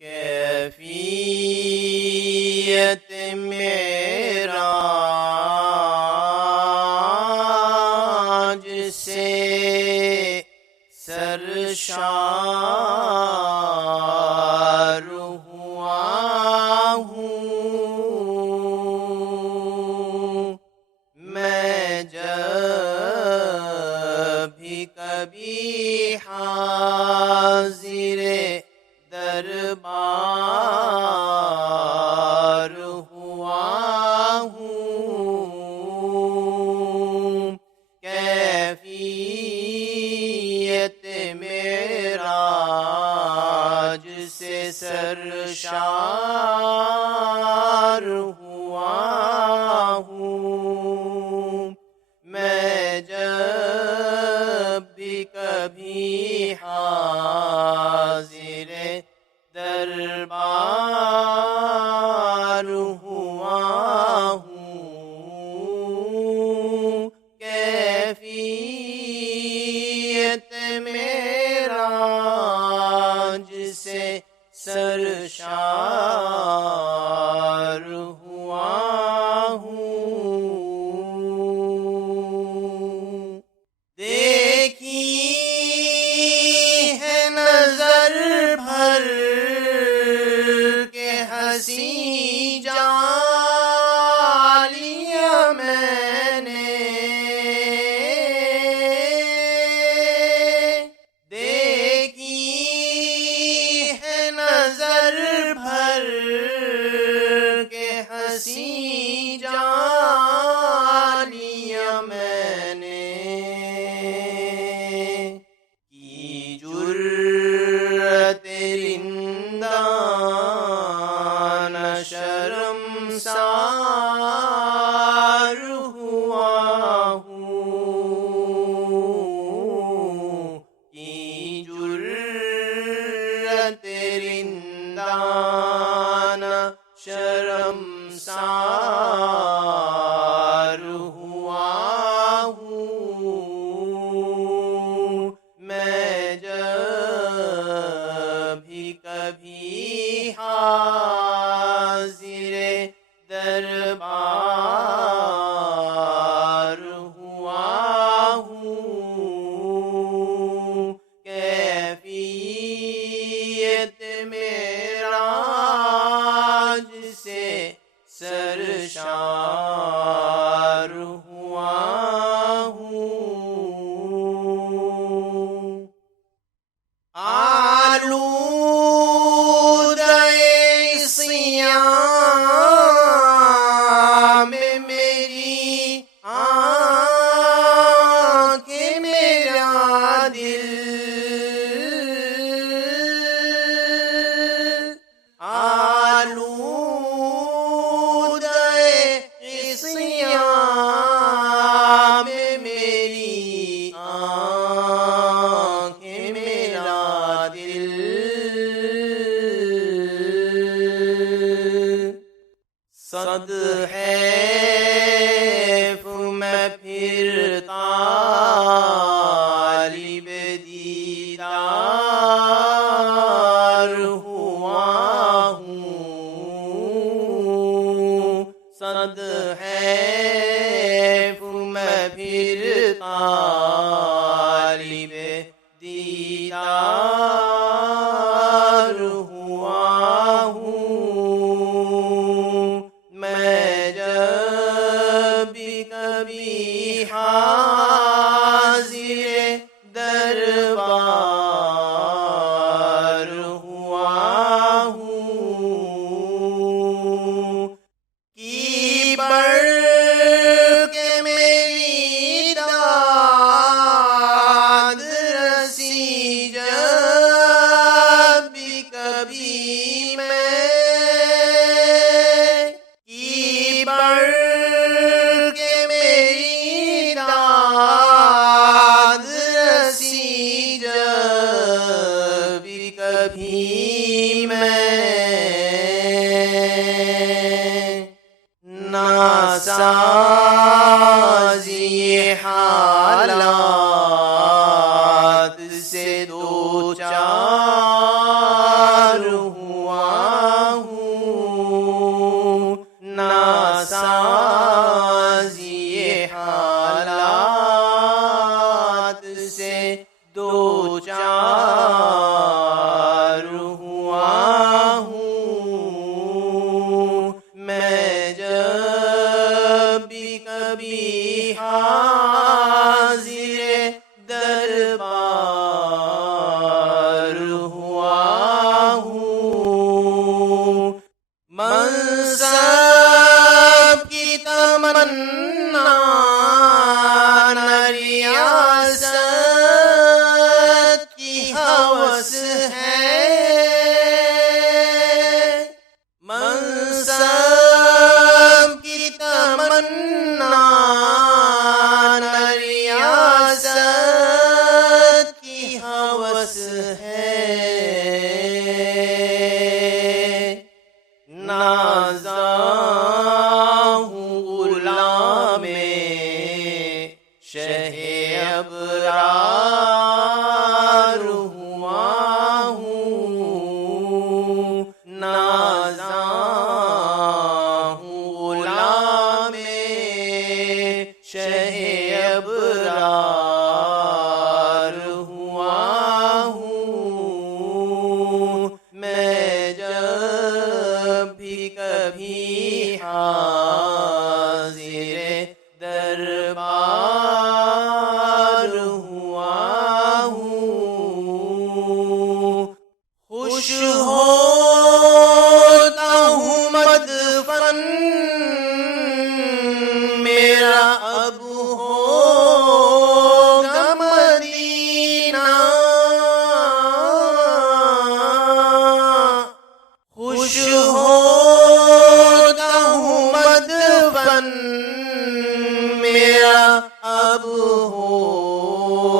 कैफियत मेराज से सरशार हुआ हूँ। मैं जब भी कभी हाज़िरे दरबार हुआ हूँ। कैफियत मेराज से सरशार हुआ हूँ। मैं जब भी कभी हाज़िरे दरबार हुआ हूँ। कैफियत मेराज से सरशार हुआ हूँ। देखी है नजर भर के हंसी जालियां मैंने। देखी है नजर भर के हंसी जालियां मैंने। की जुर्रत रिंदा न शर्मसार हुआ हूँ। की जुर्रत रिंदा न शर्मसार हुआ हूँ। मैं जब भी कभी हाज़िरे दरबार हुआ हूँ। कैफियत मेराज से सरशार हुआ हूँ। आलूदे सियाम मेरी आँखें मेरा दिल। आलूदे सियाम मेरी आँखें मेरा दिल। सद हैफ मैं फिर तालिब दीदार हुआ हूँ। सद हैफ मैं फिर तालिब दीदार हुआ हूँ। मैं जब भी कभी हाज़िरे दरबार हुआ हूँ। की बढ़ के मेरी दाद रसी जब भी कभी मैं। की बढ़ के मेरी दाद रसी जब भी कभी मैं। नासाज़ी हालात से दो चार हुआ खुश होता हूँ मदफन मेरा अब होगा मदीना। खुश होता हूँ मदफन मेरा अब होगा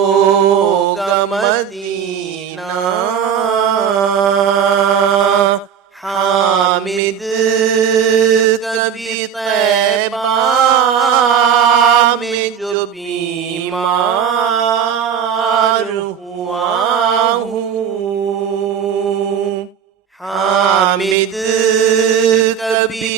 मदीना। हामिद कभी तैबा में जो बीमार हुआ हूँ, हामिद कभी